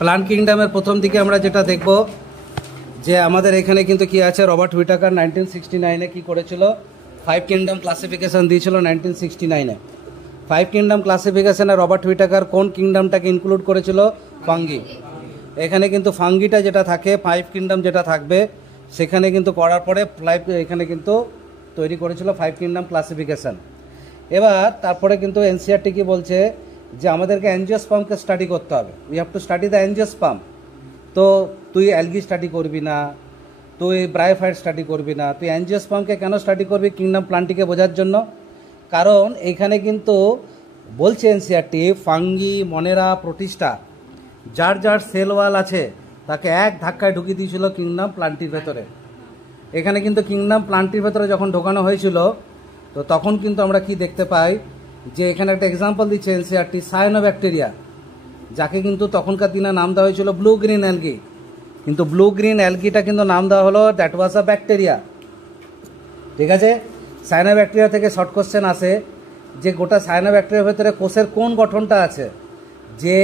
Plant কিংডমের প্রথম দিকে আমরা যেটা দেখব যে আমাদের এখানে কিন্তু কি আছে, রবার্ট হুইটাকার 1969-এ কী করেছিল, 5 কিংডম ক্লাসিফিকেশান দিয়েছিল 1969-এ। 5 কিংডম ক্লাসিফিকেশানে রবার্ট হুইটাকার কোন কিংডমটাকে ইনক্লুড করেছিল? ফাঙ্গি। এখানে কিন্তু ফাঙ্গিটা যেটা থাকে, 5 কিংডম যেটা থাকবে সেখানে কিন্তু করার পরে এখানে কিন্তু তৈরি করেছিল 5 কিংডম ক্লাসিফিকেশান। এবার তারপরে কিন্তু এনসিআরটি কি বলছে যে আমাদেরকে অ্যাঞ্জিওস্পার্মকে স্টাডি করতে হবে, we have to study the angiosperm. তো তুই অ্যালগি স্টাডি করবি না, তুই ব্রায়োফাইট স্টাডি করবি না, তুই অ্যাঞ্জিওস্পার্মকে কেন স্টাডি করবি? কিংডম প্লান্টিকে বোঝার জন্য। কারণ এইখানে কিন্তু বলছে এনসিআরটি ফাঙ্গি, মনেরা, প্রোটিস্টা যার যার সেল ওয়াল আছে তাকে এক ধাক্কায় ঢুকিয়ে দিয়েছিল কিংডম প্লান্টির ভেতরে। এখানে কিন্তু কিংডম প্লান্টির ভেতরে যখন ঢোকানো হয়েছিল তো তখন কিন্তু আমরা কি দেখতে পাই যে এখানে একটা এক্সাম্পল দিচ্ছে এনসিআরটি, সায়ানোব্যাকটেরিয়া, যাকে কিন্তু তখনকার দিনে নাম দেওয়া হয়েছিল ব্লু গ্রিন অ্যালগি। কিন্তু ব্লু গ্রিন অ্যালগিটা কিন্তু নাম দেওয়া হলো দ্যাট ওয়াজ আ ব্যাকটেরিয়া। ঠিক আছে, সায়ানোব্যাকটেরিয়া থেকে শর্ট কোশ্চেন আসে যে গোটা সায়ানোব্যাকটেরিয়ার ভেতরে কোষের কোন গঠনটা আছে যে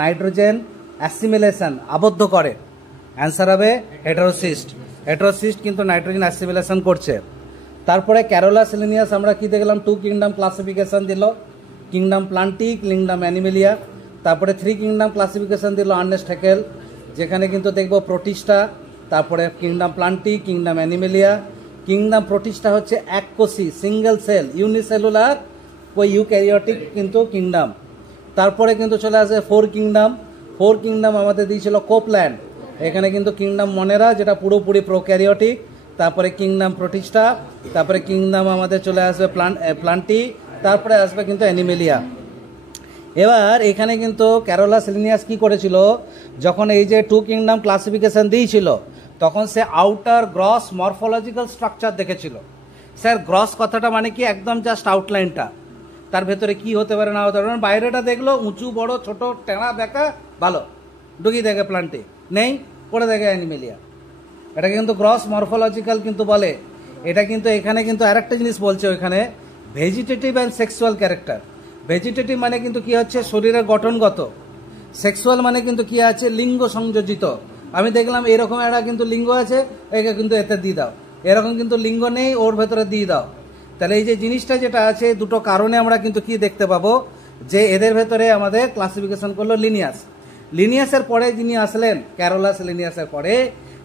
নাইট্রোজেন অ্যাসিমিলেশন আবদ্ধ করে? অ্যান্সার হবে হেটারোসিস্ট। হেটারোসিস্ট কিন্তু নাইট্রোজেন অ্যাসিমিলেশন করছে। তারপরে ক্যারোলাস লিনিয়াস আমরা কি দেখলাম, 2 কিংডম ক্লাসিফিকেশন দিল, কিংডম প্লান্টি, কিংডম অ্যানিমেলিয়া। তারপরে 3 কিংডম ক্লাসিফিকেশন দিল আর্নেস্ট হ্যাকেল, যেখানে কিন্তু দেখব প্রোটিস্টা, তারপরে kingdom plenty, kingdom Animalia. Kingdom Protista হচ্ছে এককোষী, সিঙ্গেল সেল, ইউনিসেলুলার ইউক্যারিওটিক কিন্তু কিংডম। তারপরে কিন্তু চলে আসে 4 কিংডম। 4 কিংডম আমাদের দিয়েছিল কোপল্যান্ড। এখানে কিন্তু কিংডম মনেরা, যেটা পুরোপুরি প্রোক্যারিওটিক, তারপরে কিংডম প্রোটিস্টা, তারপরে কিংডম আমাদের চলে আসবে প্লান্টি, তারপরে আসবে কিন্তু অ্যানিমেলিয়া। এবার এখানে কিন্তু ক্যারোলাস লিনিয়াস কি করেছিল, যখন এই যে 2 কিংডম ক্লাসিফিকেশন দিয়েছিল তখন সে আউটার গ্রস মরফোলজিক্যাল স্ট্রাকচার দেখেছিল। স্যার গ্রস কথাটা মানে কি? একদম জাস্ট আউটলাইনটা, তার ভেতরে কি হতে পারে না হতে পারে, বাইরেটা দেখলো উঁচু বড় ছোট টেনা বেঁকা, ভালো ঢুকিয়ে দেখে প্লান্টে, নেই করে দেখে অ্যানিমেলিয়া। এটা কিন্তু গ্রস মরফোলজিক্যাল কিন্তু বলে। এটা কিন্তু এখানে কিন্তু আরেকটা জিনিস বলছে ওইখানে, vegetative and sexual character. Vegetative মানে কিন্তু কি হচ্ছে, শরীরের গঠনগত। সেক্সুয়াল মানে কিন্তু কি আছে, লিঙ্গ সংযোজিত। আমি দেখলাম এরকম একটা কিন্তু লিঙ্গ আছে, একে কিন্তু এতে দিয়ে দাও, এরকম কিন্তু লিঙ্গ নেই, ওর ভেতরে দিয়ে দাও। তাহলে এই যে জিনিসটা যেটা আছে, দুটো কারণে আমরা কিন্তু কি দেখতে পাবো যে এদের ভেতরে আমাদের ক্লাসিফিকেশন করলো লিনিয়াস। লিনিয়াসের পরে যিনি আসলেন, ক্যারোলাস লিনিয়াসের পরে,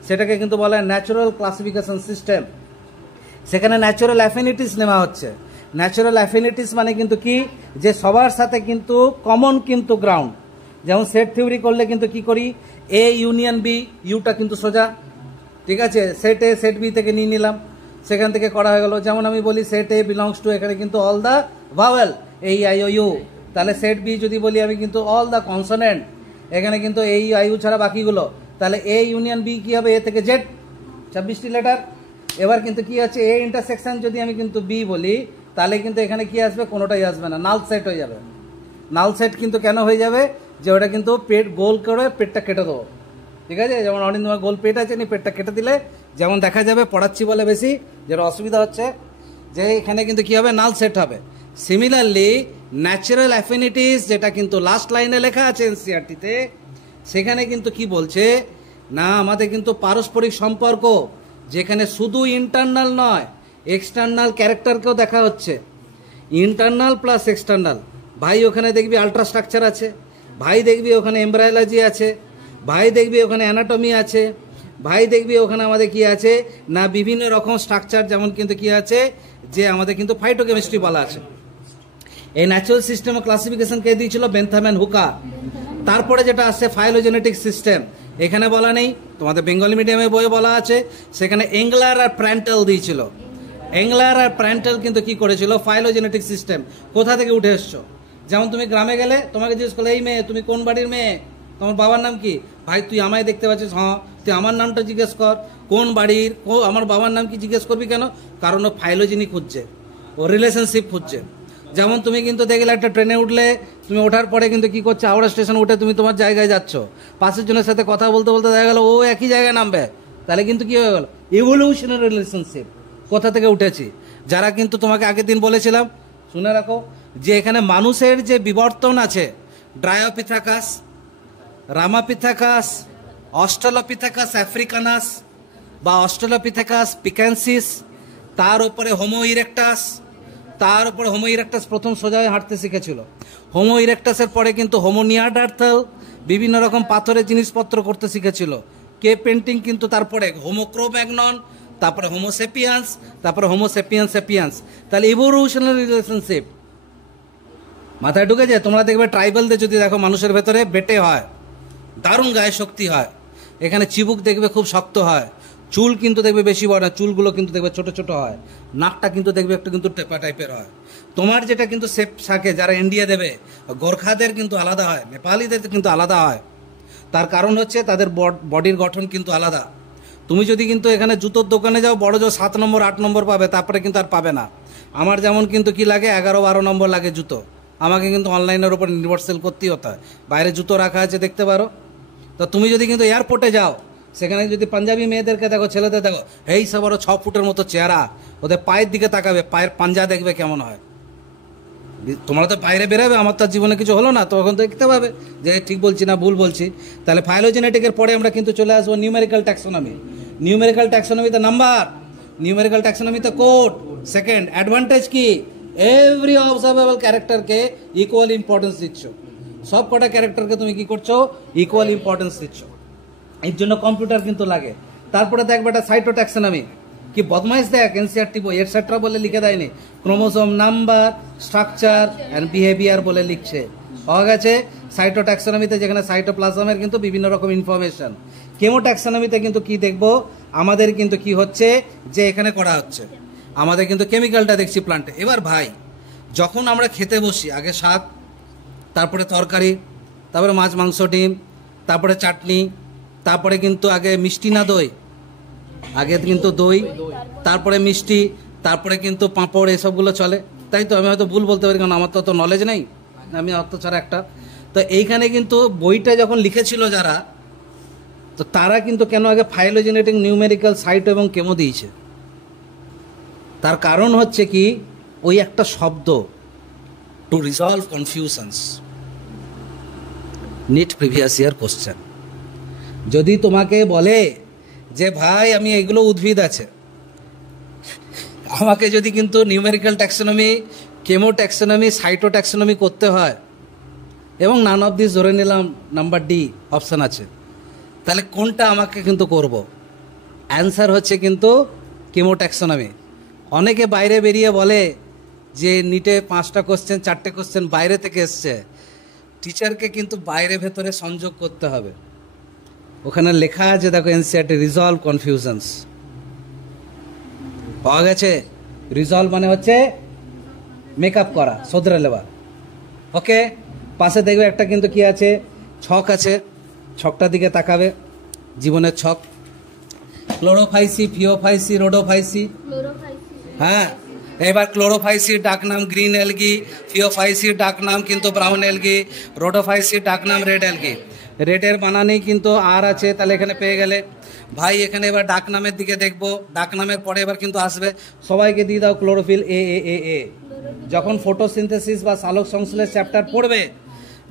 সেটাকে কিন্তু বলে ন্যাচারাল ক্লাসিফিকেশন সিস্টেম। সেখানে ন্যাচারাল অ্যাফিনিটিস নেওয়া হচ্ছে। ন্যাচারাল অ্যাফিনিটিস মানে কিন্তু কি, যে সবার সাথে কিন্তু কমন কিন্তু গ্রাউন্ড। যেমন সেট থিওরি করলে কিন্তু কি করি, এ ইউনিয়ন বি, ইউটা কিন্তু সোজা, ঠিক আছে, সেট এ সেট বি থেকে নিয়ে নিলাম, সেখান থেকে করা হয়ে গেল। যেমন আমি বলি সেট এ বিলংস টু, এখানে কিন্তু অল দ্য ভাওয়েল, এই আই ও ইউ। তাহলে সেট বি যদি বলি আমি কিন্তু অল দ্য কনসোনেন্ট, এখানে কিন্তু এই আই ইউ ছাড়া বাকিগুলো। তাহলে এ ইউনিয়ন বি কি হবে, এ থেকে জেড, 26টি লেটার। এবার কিন্তু কি হচ্ছে, এ ইন্টারসেকশন যদি আমি কিন্তু বি বলি, তাহলে কিন্তু এখানে কি আসবে, কোনোটাই আসবে না, নাল সেট হয়ে যাবে। নাল সেট কিন্তু কেন হয়ে যাবে, যে ওটা কিন্তু পেট গোল করে পেটটা কেটে দেবো, ঠিক আছে। যেমন অনিন্দমা গোল পেট আছে, নি পেটটা কেটে দিলে যেমন দেখা যাবে, পড়াচ্ছি বলে বেশি যেটা অসুবিধা হচ্ছে, যে এখানে কিন্তু কি হবে, নাল সেট হবে। সিমিলারলি ন্যাচারাল অ্যাফিনিটিস, যেটা কিন্তু লাস্ট লাইনে লেখা আছে এনসিআরটিতে, সেখানে কিন্তু কি বলছে না, আমাদের কিন্তু পারস্পরিক সম্পর্ক, যেখানে শুধু ইন্টারনাল নয় এক্সটার্নাল ক্যারেক্টারকেও দেখা হচ্ছে। ইন্টারনাল প্লাস এক্সটার্নাল, ভাই ওখানে দেখবি আল্ট্রাস্ট্রাকচার আছে, ভাই দেখবি ওখানে এমব্রায়োলজি আছে, ভাই দেখবি ওখানে অ্যানাটমি আছে, ভাই দেখবি ওখানে আমাদের কি আছে না, বিভিন্ন রকম স্ট্রাকচার, যেমন কিন্তু কি আছে যে আমাদের কিন্তু ফাইটোকেমিস্ট্রি বলা আছে। এই ন্যাচারাল সিস্টেম অফ ক্লাসিফিকেশন কে দিয়েছিল, বেনথাম অ্যান্ড হুকা। তারপরে যেটা আসছে ফাইলোজেনেটিক সিস্টেম, এখানে বলা নেই, তোমাদের বেঙ্গলি মিডিয়ামে বইয়ে বলা আছে, সেখানে এঙ্গলার আর প্র্যান্টেল দিয়েছিল। এঙ্গলার আর প্র্যান্টেল কিন্তু কি করেছিল, ফাইলোজেনেটিক সিস্টেম। কোথা থেকে উঠে এসছো, যেমন তুমি গ্রামে গেলে তোমাকে জিজ্ঞেস করলে, এই মেয়ে তুমি কোন বাড়ির মেয়ে, তোমার বাবার নাম কি? ভাই তুই আমায় দেখতে পাচ্ছিস, হ্যাঁ, তুই আমার নামটা জিজ্ঞেস কর, কোন বাড়ির, আমার বাবার নাম কি জিজ্ঞেস করবি কেন? কারণ ও ফাইলোজেনি খুঁজছে, ও রিলেশনশিপ খুঁজছে। যেমন তুমি কিন্তু দেখলে একটা ট্রেনে উঠলে, তুমি ওঠার পরে কিন্তু কি করছো, হাওড়া স্টেশন উঠে তুমি তোমার জায়গায় যাচ্ছ, পাশের জনের সাথে কথা বলতে বলতে দেখা গেল ও একই জায়গায় নামবে, তাহলে কিন্তু কি হয়ে গেল, ইভলিউশনারি রিলেশনশিপ। কোথা থেকে উঠেছি, যারা কিন্তু তোমাকে আগের দিন বলেছিলাম, শুনে রাখো যে এখানে মানুষের যে বিবর্তন আছে, ড্রায়োপিথাকাস, রামাপিথেকাস, অস্ট্রালোপিথেকাস আফ্রিকানাস বা অস্ট্রালোপিথেকাস পিকেন্সিস, তার উপরে হোমো ইরেক্টাস, তার উপরে হোমো ইরেক্টাস প্রথম সোজা হয়ে হাঁটতে শিখেছিল। হোমো ইরেক্টাসের পরে কিন্তু হোমো নিয়ারডার্থাল বিভিন্ন রকম পাথরের জিনিসপত্র করতে শিখেছিল। কেভ পেন্টিং কিন্তু তারপরে হোমো ক্রোম্যাগনন, তারপরে হোমো সেপিয়ান্স, তারপরে হোমো সেপিয়ান্স সেপিয়ান্স। তাহলে ইভোলিউশনারি রিলেশনশিপ মাথায় ঢুকে যায়। তোমরা দেখবে ট্রাইবালদের যদি দেখো মানুষের ভেতরে বেটে হয়, দারুণ গায়ে শক্তি হয়, এখানে চিবুক দেখবে খুব শক্ত হয়, চুল কিন্তু দেখবে বেশি বড় না, চুলগুলো কিন্তু দেখবে ছোট ছোট হয়, নাকটা কিন্তু দেখবে একটু কিন্তু টেপা টাইপের হয়। তোমার যেটা কিন্তু শেপ থাকে যারা ইন্ডিয়া দেবে, গোর্খাদের কিন্তু আলাদা হয়, নেপালিদের কিন্তু আলাদা হয়। তার কারণ হচ্ছে তাদের বডির গঠন কিন্তু আলাদা। তুমি যদি কিন্তু এখানে জুতোর দোকানে যাও, বড় জোর 7 নম্বর 8 নম্বর পাবে, তারপরে কিন্তু আর পাবে না। আমার যেমন কিন্তু কি লাগে 11-12 নম্বর লাগে জুতো, আমাকে কিন্তু অনলাইনের উপর নির্ভরশীল করতেই হতে হয়। বাইরে জুতো রাখা আছে দেখতে পারো। তো তুমি যদি কিন্তু এয়ারপোর্টে যাও, সেখানে যদি পাঞ্জাবি মেয়েদেরকে দেখো, ছেলেদের দেখো, এই সব আরও 6 ফুটের মতো চেহারা, ওদের পায়ের দিকে তাকাবে, পায়ের পাঞ্জা দেখবে কেমন হয়। তোমরা তো বাইরে বেরোবে, আমার তো জীবনে কিছু হলো না, তখন দেখতে পাবে যে ঠিক বলছি না ভুল বলছি। তাহলে ফাইলোজেনেটিকের পরে আমরা কিন্তু চলে আসবো নিউমেরিক্যাল ট্যাক্সোনমি। নিউমেরিক্যাল ট্যাক্সোনমিতে নাম্বার, নিউমেরিক্যাল ট্যাক্সোনমিতে কোড। সেকেন্ড অ্যাডভান্টেজ কি, এভরি অবজারভেবল ক্যারেক্টারকে ইকুয়াল ইম্পর্টেন্স দিচ্ছ। সব কটা ক্যারেক্টারকে তুমি কি করছো, ইকুয়াল ইম্পর্টেন্স দিচ্ছ। এর জন্য কম্পিউটার কিন্তু লাগে। তারপরে দেখবে একটা সাইটোট্যাক্সোনমি, কি বদমাইশ দেখ, এনসিআরটি বই এটসেট্রা বলে লিখে দেয়নি, chromosome number, structure and behaviour বলে লিখছে। পাওয়া গেছে সাইটোট্যাক্সোনমিতে, যেখানে সাইটোপ্লাজমের কিন্তু বিভিন্ন রকম ইনফরমেশন। কেমোট্যাক্সোনমিতে কিন্তু কি দেখবো, আমাদের কিন্তু কি হচ্ছে যে এখানে করা হচ্ছে, আমাদের কিন্তু কেমিক্যালটা দেখছি প্লান্টে। এবার ভাই, যখন আমরা খেতে বসি, আগে শাক, তারপরে তরকারি, তারপরে মাছ মাংস ডিম, তারপরে চাটনি, তারপরে কিন্তু আগে মিষ্টি না দই, আগে কিন্তু দই, তারপরে মিষ্টি, তারপরে কিন্তু পাঁপড়, এসবগুলো চলে। তাই তো, আমি হয়তো ভুল বলতে পারি, কারণ আমার তো অত নলেজ নেই, আমি অত ছাড়া একটা। তো এইখানে কিন্তু বইটা যখন লিখেছিল যারা, তো তারা কিন্তু কেন আগে ফাইলোজেনেটিক, নিউমেরিক্যাল, সাইটো এবং কেমো দিয়েছে, তার কারণ হচ্ছে কি, ওই একটা শব্দ, to resolve confusions NEET previous year question. যদি তোমাকে বলে যে ভাই আমি এগুলো উদ্ভিদ আছে, আমাকে যদি কিন্তু numerical taxonomy, chemo taxonomy, cyto taxonomy করতে হয়, এবং নান অফ দিস ধরে নিলাম নাম্বার ডি অপশান আছে, তাহলে কোনটা আমাকে কিন্তু করব? অ্যান্সার হচ্ছে কিন্তু কেমো ট্যাক্সোনমি। অনেকে বাইরে বেরিয়ে বলে যে নিটে 5টা কোশ্চেন 4টে কোশ্চেন বাইরে থেকে এসছে। টিচারকে কিন্তু বাইরে ভেতরে সংযোগ করতে হবে। ওখানে লেখা আছে দেখো, এনসিআরটি রিজলভ কনফিউশনস। পাওয়া গেছে? রিজলভ মানে হচ্ছে মেকআপ করা, শোধরে নেওয়া। ওকে, পাশে দেখবে একটা কিন্তু কি আছে, ছক আছে, ছকটার দিকে তাকাবে, জীবনের ছক। ক্লোরোফাইসি, ফিওফাইসি, রোডোফাইসি। হ্যাঁ, এবার ক্লোরোফাইসির ডাক নাম গ্রিন এলগি, ফিওফাইসির ডাক নাম কিন্তু ব্রাউন এলগি, রোডোফাইসির ডাক নাম রেড এলগি। রেডের বানানেই কিন্তু আর আছে, তাহলে এখানে পেয়ে গেলে ভাই। এখানে এবার ডাক নামের দিকে দেখবো, ডাক নামের পরে এবার কিন্তু আসবে, সবাইকে দিয়ে দাও ক্লোরোফিল এ এ এ এ। যখন ফটোসিনথেসিস বা সালোক সংশ্লেষ চ্যাপ্টার পড়বে,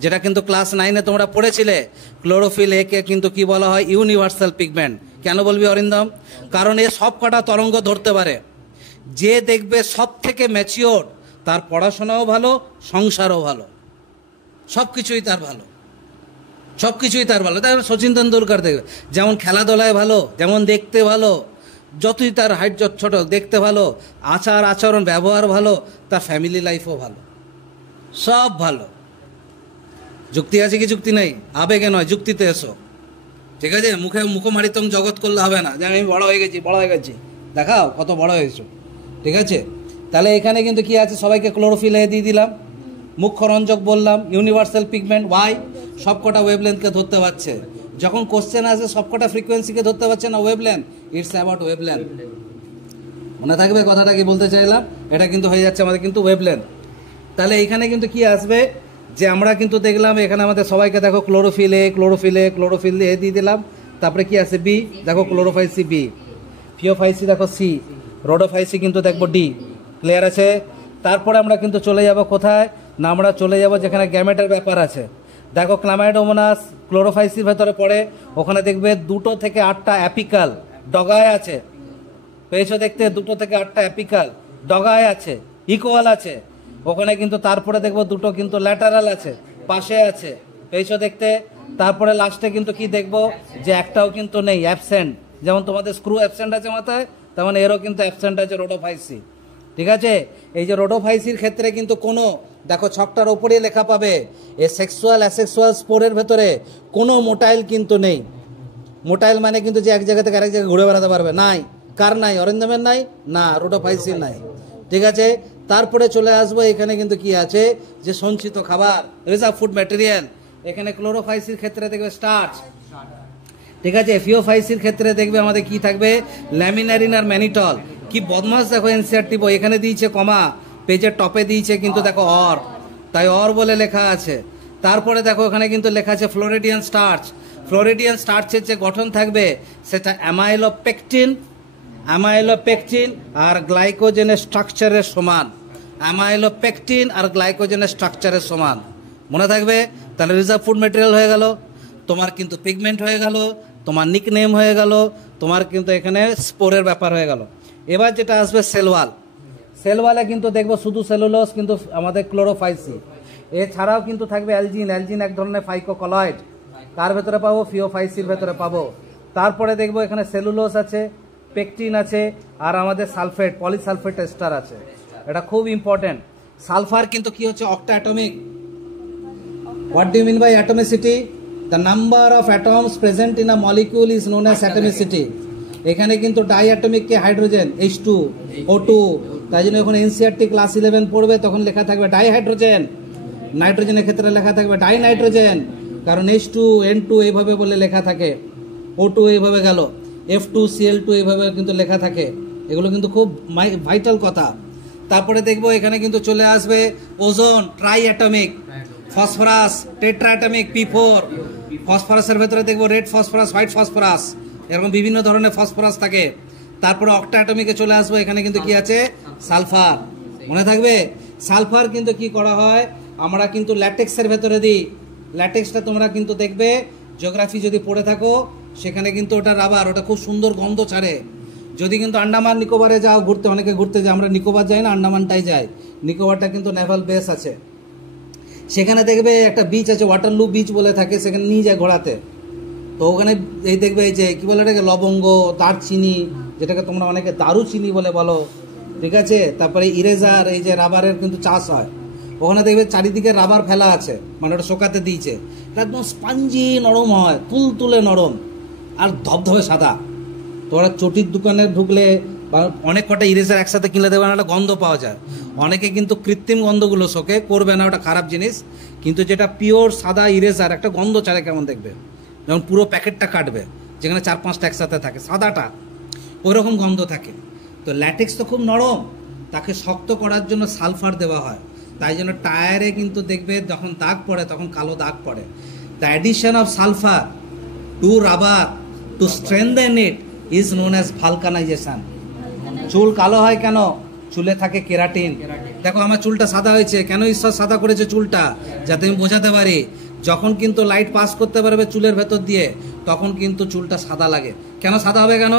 যেটা কিন্তু ক্লাস 9-এ তোমরা পড়েছিলে, ক্লোরোফিল এ কে কিন্তু কি বলা হয়, ইউনিভার্সাল পিগমেন্ট। কেন বলবি অরিন্দম? কারণ এ সব কটা তরঙ্গ ধরতে পারে। যে দেখবে সব থেকে ম্যাচিওর, তার পড়াশোনাও ভালো, সংসারও ভালো, সব কিছুই তার ভালো, সব কিছুই তার ভালো। তাই সচিন তেন্ডুলকার দেখবে যেমন খেলাধুলায় ভালো, যেমন দেখতে ভালো, যতই তার হাইট ছোট, দেখতে ভালো, আচার আচরণ ব্যবহার ভালো, তার ফ্যামিলি লাইফও ভালো, সব ভালো। যুক্তি আছে কি যুক্তি নেই? আবেগে নয়, যুক্তিতে এসো, ঠিক আছে? মুখমারিতম জগৎ করলে হবে না, যে আমি বড় হয়ে গেছি, বড় হয়ে গেছি, দেখাও কত বড় হয়েছো, ঠিক আছে? তাহলে এখানে কিন্তু কি আছে, সবাইকে ক্লোরোফিল এ দিয়ে দিলাম, মুখ্য রঞ্জক বললাম, ইউনিভার্সাল পিগমেন্ট। ওয়াই? সবকটা ওয়েভলেন্থকে ধরতে পারছে। যখন কোশ্চেন আসে সবকটা ফ্রিকোয়েন্সিকে ধরতে পারছে না, ওয়েভলেন্থ। It's about wavelength. মনে থাকবে কথাটা কি বলতে চাইলাম? এটা কিন্তু হয়ে যাচ্ছে আমাদের কিন্তু ওয়েভলেন্থ। তাহলে এইখানে কিন্তু কি আসবে, যে আমরা কিন্তু দেখলাম এখানে আমাদের সবাইকে দেখো chlorophyll A, chlorophyll A, chlorophyll A দিয়ে দিলাম। তারপরে কি আছে, বি, দেখো ক্লোরোফাইসি বি, ফিওফাইসি দেখো সি, রোডোফাইসি কিন্তু দেখবো ডি। ক্লিয়ার আছে? তারপরে আমরা কিন্তু চলে যাব কোথায় না, আমরা চলে যাব যেখানে গ্যামেটের ব্যাপার আছে। দেখো ক্লামাইডোমোনাস ক্লোরোফাইসির ভেতরে পড়ে, ওখানে দেখবে 2 থেকে 8টা অ্যাপিকাল ডগায় আছে, পেয়েছো দেখতে 2 থেকে 8টা অ্যাপিকাল ডগায় আছে, ইকুয়াল আছে ওখানে, কিন্তু তারপরে দেখবো 2টো কিন্তু ল্যাটারাল আছে, পাশে আছে, পেয়েছো দেখতে। তারপরে লাস্টে কিন্তু কি দেখবো, যে একটাও কিন্তু নেই, অ্যাবসেন্ট। যেমন তোমাদের স্ক্রু অ্যাবসেন্ট আছে মাথায়, তেমন এরও কিন্তু অ্যাবসেন্ট আছে রোডোফাইসি, ঠিক আছে। এই যে রোডোফাইসির ক্ষেত্রে কিন্তু কোনো, দেখো ছকটার ওপরেই লেখা পাবে, এই সেক্সুয়াল অ্যাসেক্সুয়াল স্পোরের ভেতরে কোনো মোটাইল কিন্তু নেই। মোটাইল মানে কিন্তু যে এক জায়গা থেকে আরেক জায়গায় ঘুরে বেড়াতে পারবে, নাই। কার নাই? অরিন্দমের নাই না, রোডোফাইসির নাই, ঠিক আছে। তারপরে চলে আসবো, এখানে কিন্তু কি আছে, যে সঞ্চিত খাবার, রিজার্ভ ফুড ম্যাটেরিয়াল। এখানে ক্লোরোফাইসির ক্ষেত্রে দেখবে স্টার্চ, ঠিক আছে। ফিওফাইসির ক্ষেত্রে দেখবে আমাদের কি থাকবে, ল্যামিনারিন আর ম্যানিটল। কি বদমাস দেখো এনসিআরটি বই, এখানে দিয়েছে কমা, পেজের টপে দিয়েছে কিন্তু দেখো অর, তাই অর বলে লেখা আছে। তারপরে দেখো এখানে কিন্তু লেখা আছে ফ্লোরিডিয়ান স্টার্চ। ফ্লোরিডিয়ান স্টার্চের যে গঠন থাকবে সেটা অ্যামাইলোপেকটিন আর গ্লাইকোজেনের স্ট্রাকচারের সমান, অ্যামাইলোপেকটিন আর গ্লাইকোজেনের স্ট্রাকচারের সমান, মনে থাকবে। তাহলে রিজার্ভ ফুড ম্যাটেরিয়াল হয়ে গেল, তোমার কিন্তু পিগমেন্ট হয়ে গেল, তোমার নিকনেম হয়ে গেল, তোমার কিন্তু এখানে স্পোরের ব্যাপার হয়ে গেল। এবার যেটা আসবে সেলওয়াল, সেলওয়ালে কিন্তু দেখবো শুধু সেলুলোজ, কিন্তু আমাদের ক্লোরোফাইসি। এছাড়াও কিন্তু থাকবে অ্যালজিন, অ্যালজিন এক ধরনের ফাইকোকলয়েড, কার ভেতরে পাবো, ফিওফাইসির ভেতরে পাবো। তারপরে দেখবো এখানে সেলুলোজ আছে, পেকটিন আছে, আর আমাদের সালফেট, পলিসালফেট এস্টার আছে, এটা খুব ইম্পর্টেন্ট। সালফার কিন্তু কি হচ্ছে, octa atomic. What do you mean by atomicity? The number of atoms present in a molecule is known as atomicity. এখানে কিন্তু ডাই অ্যাটমিককে হাইড্রোজেন H2 O2, তাই জন্য যখন এনসিআরটি ক্লাস 11 পড়বে তখন লেখা থাকবে ডাই হাইড্রোজেন, নাইট্রোজেনের ক্ষেত্রে লেখা থাকবে ডাই নাইট্রোজেন, কারণ H2 N2 এইভাবে বলে লেখা থাকে, O2 এইভাবে গেল, F2Cl2 এইভাবে কিন্তু লেখা থাকে। এগুলো কিন্তু খুব ভাইটাল কথা। তারপরে দেখবো এখানে কিন্তু চলে আসবে ozone, try atomic, phosphorus, tetra atomic P4, ফসফরাসের ভেতরে দেখবো রেড ফসফরাস, হোয়াইট ফসফরাস, এরকম বিভিন্ন ধরনের ফসফরাস থাকে। তারপরে অক্টা অ্যাটমিকে চলে আসবো, এখানে কিন্তু কি আছে, সালফার, মনে থাকবে। সালফার কিন্তু কি করা হয়, আমরা কিন্তু ল্যাটেক্সের ভেতরে দিই। ল্যাটেক্সটা তোমরা কিন্তু দেখবে জিওগ্রাফি যদি পড়ে থাকো, সেখানে কিন্তু ওটা রাবার, ওটা খুব সুন্দর গন্ধ ছাড়ে। যদি কিন্তু আন্ডামান নিকোবরে যাও ঘুরতে, অনেকে ঘুরতে যায়, আমরা নিকোবর যাই না, আন্ডামানটাই যাই। নিকোবরটা কিন্তু নেভাল বেস আছে, সেখানে দেখবে একটা বিচ আছে, ওয়াটারলু বিচ বলে থাকে, সেখানে নিয়ে যায় ঘোরাতে। তো ওখানে এই দেখবে এই যে কী বলে এটাকে, লবঙ্গ, দারচিনি, যেটাকে তোমরা অনেকে দারুচিনি বলে বলো, ঠিক আছে। তারপরে ইরেজার, এই যে রাবারের কিন্তু চাষ হয়, ওখানে দেখবে চারিদিকে রাবার ফেলা আছে, মানে ওটা শোকাতে দিয়েছে, একদম স্পঞ্জি নরম হয়, তুলতুলে নরম আর ধবধবে সাদা। তোরা চটির দোকানে ঢুকলে বা অনেক কটা ইরেজার একসাথে কিনলে দেবে না, একটা গন্ধ পাওয়া যায়। অনেকে কিন্তু কৃত্রিম গন্ধগুলো শোকে, করবে না, ওটা খারাপ জিনিস। কিন্তু যেটা পিওর সাদা ইরেজার একটা গন্ধ ছাড়ে, কেমন দেখবে, যেমন পুরো প্যাকেটটা কাটবে, যেখানে 4-5টা একসাথে থাকে, সাদাটা ওই রকম গন্ধ থাকে। তো ল্যাটেক্স তো খুব নরম, তাকে শক্ত করার জন্য সালফার দেওয়া হয়। তাই জন্য টায়ারে কিন্তু দেখবে যখন দাগ পড়ে তখন কালো দাগ পড়ে। The addition of sulphur to rubber to strengthen it is known as vulcanization. চুল কালো হয় কেন? চুলে থাকে কেরাটিন। দেখো আমার চুলটা সাদা হয়েছে কেন, ঈশ্বর সাদা করেছে চুলটা, যাতে আমি বোঝাতে পারি যখন কিন্তু লাইট পাস করতে পারবে চুলের ভেতর দিয়ে, তখন কিন্তু চুলটা সাদা লাগে। কেন সাদা হবে? কেন?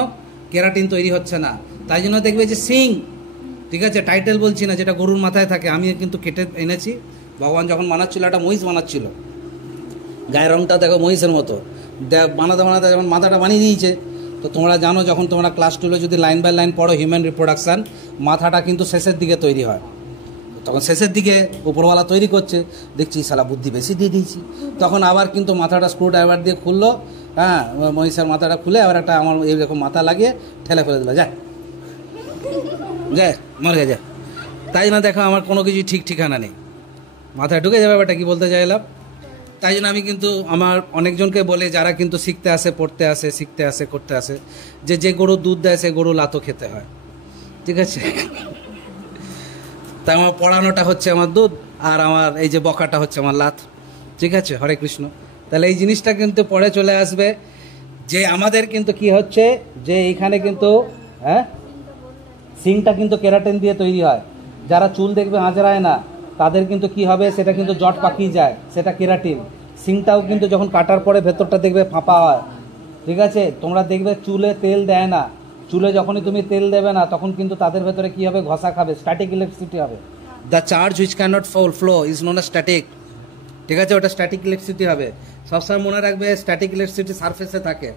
কেরাটিন তৈরি হচ্ছে না। তাই জন্য দেখবে যে সিং, ঠিক আছে, টাইটেল বলছি না, যেটা গরুর মাথায় থাকে, আমি কিন্তু কেটে এনেছি। ভগবান যখন বানাচ্ছিল একটা মহিষ বানাচ্ছিল, গায়ের রঙটা দেখো মহিষের মতো, বানাতে বানাতে যখন মাথাটা বানিয়ে দিয়েছে। তো তোমরা জানো যখন তোমরা ক্লাস 12 যদি লাইন বাই লাইন পড়ো হিউম্যান রিপ্রোডাকশান, মাথাটা কিন্তু শেষের দিকে তৈরি হয়। তখন শেষের দিকে উপরওয়ালা তৈরি করছে, দেখছি শালা বুদ্ধি বেশি দিয়ে দিয়েছি। তখন আবার কিন্তু মাথাটা স্ক্রু ড্রাইভার দিয়ে খুললো, হ্যাঁ, মহিষের মাথাটা খুলে আবার একটা আমার এইরকম মাথা লাগিয়ে ঠেলে ফেলে দিল, যায় মরে যায়। তাই না, দেখো আমার কোনো কিছু ঠিক ঠিকানা নেই, মাথায় ঢুকে যাবে ব্যাপারটা, কি বলতে চাইলাম। তাই জন্য আমি কিন্তু আমার অনেকজনকে বলে, যারা কিন্তু শিখতে আসে, পড়তে আসে, শিখতে আসে, করতে আসে, যে গরু দুধ দেয় সে গরু লাতো খেতে হয়, ঠিক আছে। তাই আমার পড়ানোটা হচ্ছে আমার দুধ, আর আমার এই যে বকাটা হচ্ছে আমার লাত, ঠিক আছে। হরে কৃষ্ণ। তাহলে এই জিনিসটা কিন্তু পরে চলে আসবে, যে আমাদের কিন্তু কি হচ্ছে, যে এইখানে কিন্তু হ্যাঁ সিংটা কিন্তু কেরাটিন দিয়ে তৈরি হয়। যারা চুল দেখবে আঁচড়ায় না, তাদের কিন্তু কি হবে, সেটা কিন্তু জট পাকিয়ে যায়, সেটা কেরাটিন। সিংটাও কিন্তু যখন কাটার পরে ভেতরটা দেখবে ফাঁপা হয়, ঠিক আছে। তোমরা দেখবে চুলে তেল দেয় না, চুলে যখনই তুমি তেল দেবে না তখন কিন্তু তাদের ভেতরে কী হবে, ঘষা খাবে, স্ট্যাটিক ইলেকট্রিসিটি হবে। The charge which can not flow is known a static, ঠিক আছে, ওটা স্ট্যাটিক ইলেকট্রিসিটি হবে। সবসময় মনে রাখবে স্ট্যাটিক ইলেকট্রিসিটি সারফেসে থাকে।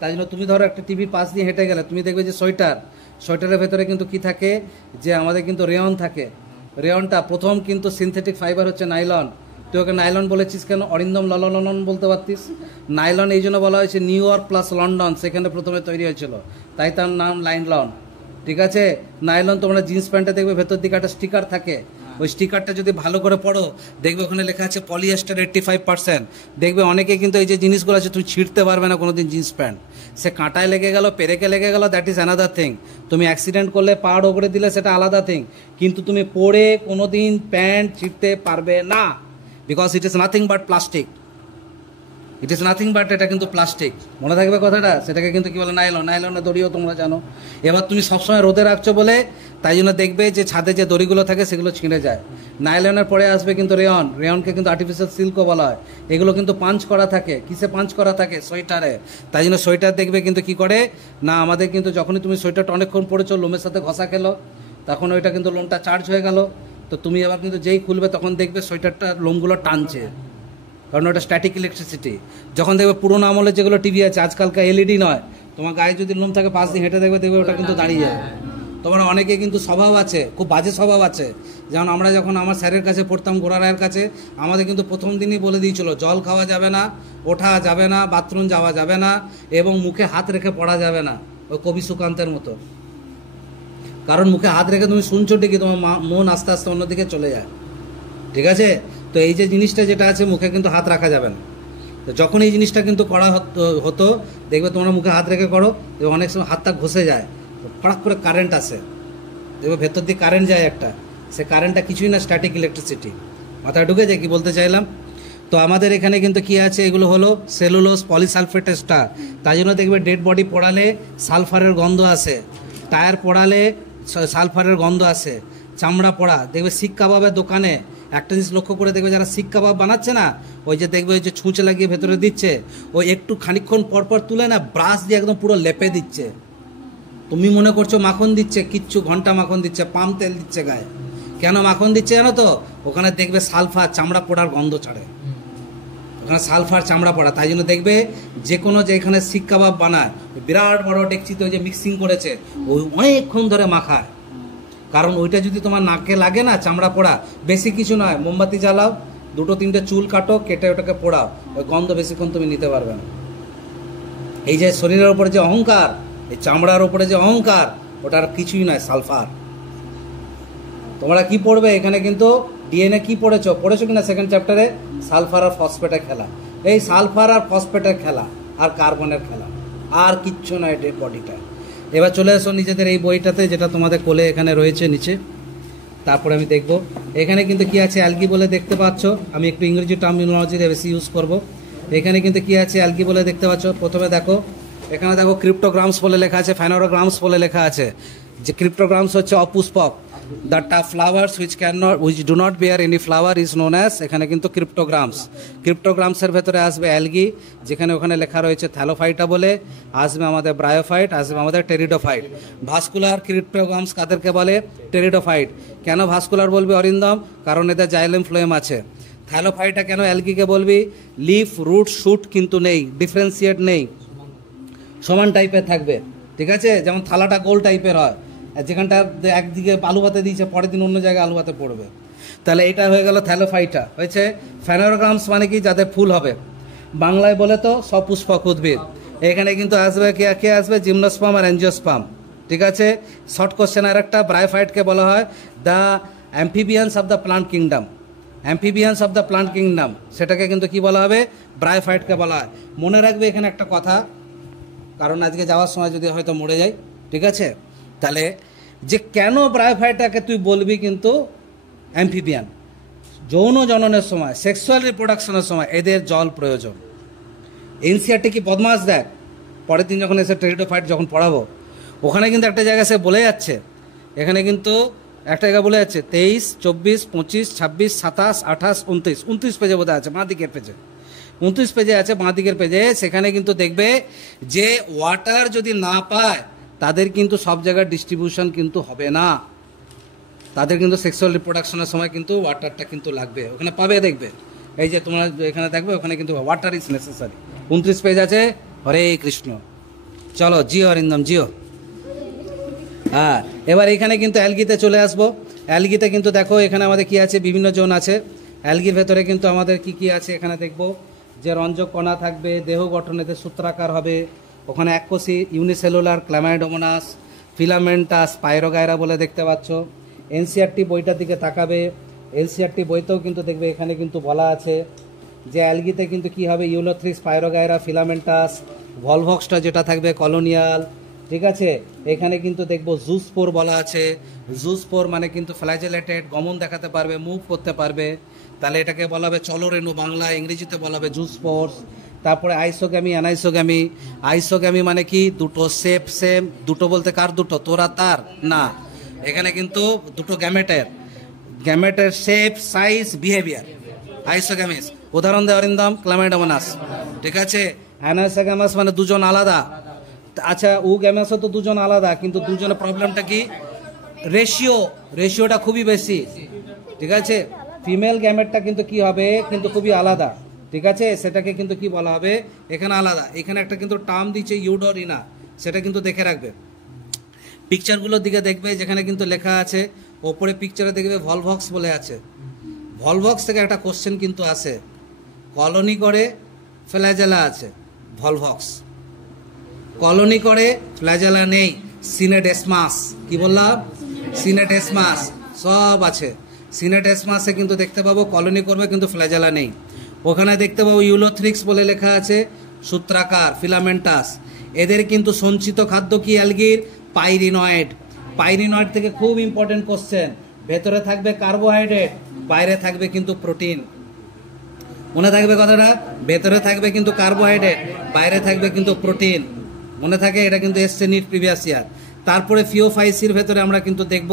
তাই জন্য তুমি ধরো একটা টিভি পাশ দিয়ে হেঁটে গেলে তুমি দেখবে যে সোয়েটারের ভেতরে কিন্তু কি থাকে, যে আমাদের কিন্তু রেয়ন থাকে। রেয়নটা প্রথম কিন্তু সিনথেটিক ফাইবার হচ্ছে নাইলন। তুই ওকে নাইলন বলেছিস কেন? অরিন্দম ললন বলতে পারতিস। নাইলন এই জন্য বলা হয়েছে নিউ ইয়র্ক প্লাস লন্ডন সেখানে প্রথমে তৈরি হয়েছিল, তাই তার নাম নাইলন, ঠিক আছে। নাইলন তোমরা জিন্স প্যান্টে দেখবে ভেতর দিকে একটা স্টিকার থাকে, ওই স্টিকারটা যদি ভালো করে পড়ো দেখবে ওখানে লেখা আছে পলিয়েস্টার 85%। দেখবে অনেকে কিন্তু এই যে জিনিসগুলো আছে তুমি ছিঁড়তে পারবে না কোনোদিন জিন্স প্যান্ট, সে কাঁটায় লেগে গেল, পেরেকে লেগে গেল, দ্যাট ইজ অ্যানাদার থিং। তুমি অ্যাক্সিডেন্ট করলে পা ওগড়ে দিলে সেটা আলাদা থিং, কিন্তু তুমি পরে কোনোদিন প্যান্ট ছিঁড়তে পারবে না, because it is nothing but plastic, it is nothing but, এটা কিন্তু প্লাস্টিক, মনে থাকবে কথাটা। সেটাকে কিন্তু কি বলে, নাইলন। নাইলনের দড়িও তোমরা জানো। এবার তুমি সবসময় রোদে রাখছো বলে তাই জন্য দেখবে যে ছাদে যে দড়িগুলো থাকে সেগুলো ছিঁড়ে যায়। নাইলনের পরে আসবে কিন্তু রেয়ন। রেয়নকে কিন্তু আর্টিফিশিয়াল সিল্কও বলা হয়। এগুলো কিন্তু পাঞ্চ করা থাকে, কিসে পাঞ্চ করা থাকে? সোয়েটারে। তাই জন্য সোয়েটার দেখবে কিন্তু কি করে না, আমাদের কিন্তু যখনই তুমি সোয়েটারটা অনেকক্ষণ পরেছো, লোমের সাথে ঘষা খেলো, তখন ওইটা কিন্তু লোমটা চার্জ হয়ে গেল। তো তুমি এবার কিন্তু যেই খুলবে তখন দেখবে সোয়েটারটা লোমগুলো টানছে, কারণ ওটা স্ট্যাটিক ইলেকট্রিসিটি। যখন দেখবে পুরোনো আমলে যেগুলো টিভি আছে, আজকালকার এলইডি নয়, তোমার গায়ে যদি লোম থাকে পাশ দিয়ে হেঁটে দেখবে ওটা কিন্তু দাঁড়িয়ে যায়। তোমার অনেকে কিন্তু স্বভাব আছে, খুব বাজে স্বভাব আছে। যেমন আমরা যখন আমার স্যারের কাছে পড়তাম, গোড়া রায়ের কাছে, আমাদের কিন্তু প্রথম দিনই বলে দিয়েছিল জল খাওয়া যাবে না, ওঠা যাবে না, বাথরুম যাওয়া যাবে না, এবং মুখে হাত রেখে পড়া যাবে না, ওই কবি সুকান্তের মতো। কারণ মুখে হাত রেখে তুমি শুনছো ঠিকই, তোমার মন আস্তে আস্তে অন্যদিকে চলে যায়, ঠিক আছে। তো এই যে জিনিসটা যেটা আছে, মুখে কিন্তু হাত রাখা যাবে না। তো যখন এই জিনিসটা কিন্তু করা হতো দেখবে তোমরা মুখে হাত রেখে করো, এবং অনেক সময় হাতটা ঘষে যায়, ফটাক করে কারেন্ট আসে, দেখবে ভেতর দিয়ে কারেন্ট যায় একটা, সে কারেন্টটা কিছুই না, স্ট্যাটিক ইলেকট্রিসিটি। মাথায় ঢুকে যায় কি বলতে চাইলাম? তো আমাদের এখানে কিন্তু কি আছে, এগুলো হলো সেলুলোজ পলিসালফেট এস্টার। তাই জন্য দেখবে ডেড বডি পোড়ালে সালফারের গন্ধ আসে, টায়ার পোড়ালে সালফারের গন্ধ আসে, চামড়া পোড়া দেখবে শিক কাবাবের দোকানে একটা জিনিস লক্ষ্য করে দেখবে, যারা শিক কাবাব বানাচ্ছে না, ওই যে দেখবে ওই যে ছুঁচ লাগিয়ে ভেতরে দিচ্ছে, ওই একটু খানিকক্ষণ পরপর তুলে না ব্রাশ দিয়ে একদম পুরো লেপে দিচ্ছে। তুমি মনে করছো মাখন দিচ্ছে, কিচ্ছু ঘন্টা মাখন দিচ্ছে, পাম তেল দিচ্ছে গায়ে। কেন মাখন দিচ্ছে জানো তো? ওখানে দেখবে সালফার, চামড়া পোড়ার গন্ধ ছাড়ে, ওখানে সালফার চামড়া পড়া। তাই জন্য দেখবে যে কোনো যেখানে শিক কাবাব বানায়, বিরাট বড় ডেকচিতে ওই যে মিক্সিং করেছে, ওই অনেকক্ষণ ধরে মাখায়। কারণ ওইটা যদি তোমার নাকে লাগে না, চামড়া পোড়া, বেশি কিছু নয়, মোমবাতি জ্বালাও, 2-3টে চুল কাটো, কেটে ওটাকে পোড়াও, ওই গন্ধ বেশিক্ষণ তুমি নিতে পারবে না। এই যে শরীরের উপরে যে অহংকার, এই চামড়ার উপরে যে অহংকার, ওটার কিছুই নয়, সালফার। তোমরা কি পড়বে এখানে কিন্তু ডিএনএ কি পড়েছো কিনা সেকেন্ড চ্যাপ্টারে? সালফার আর ফসফেটের খেলা। এই সালফার আর ফসফেটের খেলা আর কার্বনের খেলা, আর কিচ্ছু নয় ডেড বডিটা। এবার চলে এসো নিজেদের এই বইটাতে, যেটা তোমাদের কোলে এখানে রয়েছে নিচে। তারপরে আমি দেখব এখানে কিন্তু কি আছে, অ্যালগি বলে দেখতে পাচ্ছ। আমি একটু ইংরেজি টার্মিনোলজি বেশি ইউজ করব। এখানে কিন্তু কি আছে, অ্যালগি বলে দেখতে পাচ্ছ। প্রথমে দেখো, এখানে দেখো ক্রিপ্টোগ্রামস বলে লেখা আছে, ফ্যানোরোগ্রামস বলে লেখা আছে। যে ক্রিপ্টোগ্রামস হচ্ছে অপুষ্পক, the flowers which do not bear any flower is known as, এখানে কিন্তু ক্রিপ্টোগ্রামস। ক্রিপ্টোগ্রামসের ভেতরে আসবে অ্যালগি, যেখানে ওখানে লেখা রয়েছে থ্যালোফাইটা বলে, আসবে আমাদের ব্রায়োফাইট, আসবে আমাদের টেরিডোফাইট। ভাস্কুলার ক্রিপ্টোগ্রামস কাদেরকে বলে? টেরিডোফাইট। কেন ভাস্কুলার বলবি অরিন্দম? কারণ এদের জাইলেম ফ্লোয়েম আছে। থ্যালোফাইটা কেন অ্যালগিকে বলবি? লিফ, রুট, শুট কিন্তু নেই, ডিফারেন্সিয়েট নেই, সমান টাইপের থাকবে, ঠিক আছে। যেমন থালাটা গোল টাইপের হয়, যেখানটা একদিকে আলু ভাতে দিয়েছে, পরের দিন অন্য জায়গায় আলু ভাতে পড়বে। তাহলে এটা হয়ে গেল থ্যালোফাইটা। হয়েছে ফ্যানোরোগ্রামস মানে কি, যাদের ফুল হবে। বাংলায় বলে তো সপুষ্পক উদ্ভিদ। এখানে কিন্তু আসবে কে আসবে? জিমনোস্পাম আর অ্যাঞ্জিওস্পাম, ঠিক আছে। শর্ট কোশ্চেন আর একটা, ব্রায়োফাইটকে বলা হয় the amphibians of the plant kingdom. Amphibians of the plant kingdom, সেটাকে কিন্তু কি বলা হবে? ব্রায়োফাইটকে বলা হয়। মনে রাখবে এখানে একটা কথা, কারণ আজকে যাওয়ার সময় যদি হয়তো মরে যাই, ঠিক আছে, তাহলে যে কেন ব্রায়োফাইটাকে তুই বলবি কিন্তু অ্যাম্ফিবিয়ান। যৌন জননের সময়, সেক্সুয়াল রিপ্রোডাকশনের সময় এদের জল প্রয়োজন। এনসিআরটি কি বদমাস দেখ, পরের দিন যখন এসে টেরিডোফাইট যখন পড়াবো, ওখানে কিন্তু একটা জায়গায় সে বলে যাচ্ছে, এখানে কিন্তু একটা জায়গা বলে যাচ্ছে 23, 24, 25, 26, 27, 28, 29 পেজে বোধহয় আছে, বাঁ দিকের পেজে। 29 পেজে আছে, বাঁ দিকের পেজে, সেখানে কিন্তু দেখবে যে ওয়াটার যদি না পায় তাদের কিন্তু সব জায়গায় ডিস্ট্রিবিউশন কিন্তু হবে না, তাদের কিন্তু সেক্সুয়াল রিপ্রোডাকশনের সময় কিন্তু ওয়াটারটা কিন্তু লাগবে, ওখানে পাবে দেখবে। এই যে তোমরা এখানে দেখবে ওখানে কিন্তু ওয়াটার ইজ নেসেসারি। 29 পেজ আছে। হরে কৃষ্ণ। চলো জিও অরিন্দম জিও। হ্যাঁ, এবার এখানে কিন্তু অ্যালগিতে চলে আসবো। অ্যালগিতে কিন্তু দেখো এখানে আমাদের কি আছে, বিভিন্ন জোন আছে। অ্যালগির ভেতরে কিন্তু আমাদের কি কি আছে এখানে দেখবো, যে রঞ্জক কণা থাকবে, দেহ গঠনেতে সূত্রাকার হবে, ওখানে এককোষী ইউনিসেলুলার ক্ল্যামাইডোমোনাস, ফিলামেন্টাস, পাইরোগায়রা বলে দেখতে পাচ্ছ। এনসিআরটি বইটার দিকে তাকাবে, এনসিআরটি বইতেও কিন্তু দেখবে এখানে কিন্তু বলা আছে যে অ্যালগিতে কিন্তু কি হবে, ইউলোথ্রিক্স, পাইরোগায়রা, ফিলামেন্টাস, ভলভক্সটা যেটা থাকবে কলোনিয়াল, ঠিক আছে। এখানে কিন্তু দেখবো জুসপোর বলা আছে। জুসপোর মানে কিন্তু ফ্ল্যাজেলেটেড, গমন দেখাতে পারবে, মুভ করতে পারবে, তাহলে এটাকে বলা হবে চলরেণু, বাংলা, ইংরেজিতে বলা হবে জুসপোর্স। তারপরে আইসোগ্যামি, অ্যানাইসোগ্যামি। আইসোগ্যামি মানে কি, দুটো সেম, দুটো বলতে কার দুটো, তোরা তার না, এখানে কিন্তু দুটো গ্যামেটের শেপ, সাইজ, বিহেভিয়ার, আইসোগ্যামিস। উদাহরণ দেয় অরিন্দম, ক্ল্যামাইডোমোনাস, ঠিক আছে। অ্যানাইসোগ্যামাস মানে দুজন আলাদা। আচ্ছা, গ্যামাসও তো দুজন আলাদা, কিন্তু দুজনের প্রবলেমটা কি, রেশিওটা খুবই বেশি, ঠিক আছে। ফিমেল গ্যামেটটা কিন্তু কি হবে, কিন্তু খুবই আলাদা, ঠিক আছে, সেটাকে কিন্তু কি বলা হবে এখানে আলাদা। এখানে একটা কিন্তু টার্ম দিচ্ছে ইউডোরিনা, সেটা কিন্তু দেখে রাখবে। পিকচারগুলোর দিকে দেখবে, যেখানে কিন্তু লেখা আছে ওপরে পিকচারে দেখবে ভলভক্স বলে আছে। ভলভক্স থেকে একটা কোশ্চেন কিন্তু আসে, কলোনি করে ফ্ল্যাজেলা আছে, ভলভক্স কলোনি করে, ফ্ল্যাজেলা নেই, সিনেডেসমাস, কি বললাম, সিনেডেসমাস সব আছে। সিনেডেসমাসে কিন্তু দেখতে পাবো কলোনি করবে কিন্তু ফ্ল্যাজেলা নেই। ওখানে দেখতে পাবো ইউলোথ্রিক্স বলে লেখা আছে, সূত্রাকার, ফিলামেন্টাস। এদের কিন্তু সঞ্চিত খাদ্য কি অ্যালগির, পাইরিনয়েড। পাইরিনয়েড থেকে খুব ইম্পর্টেন্ট কোশ্চেন, ভেতরে থাকবে কার্বোহাইড্রেট, বাইরে থাকবে কিন্তু প্রোটিন। মনে থাকবে কথাটা, ভেতরে থাকবে কিন্তু কার্বোহাইড্রেট, বাইরে থাকবে কিন্তু প্রোটিন, মনে থাকে, এটা কিন্তু এসছে নিট প্রিভিয়াস ইয়ার। তারপরে ফিওফাইসির ভেতরে আমরা কিন্তু দেখব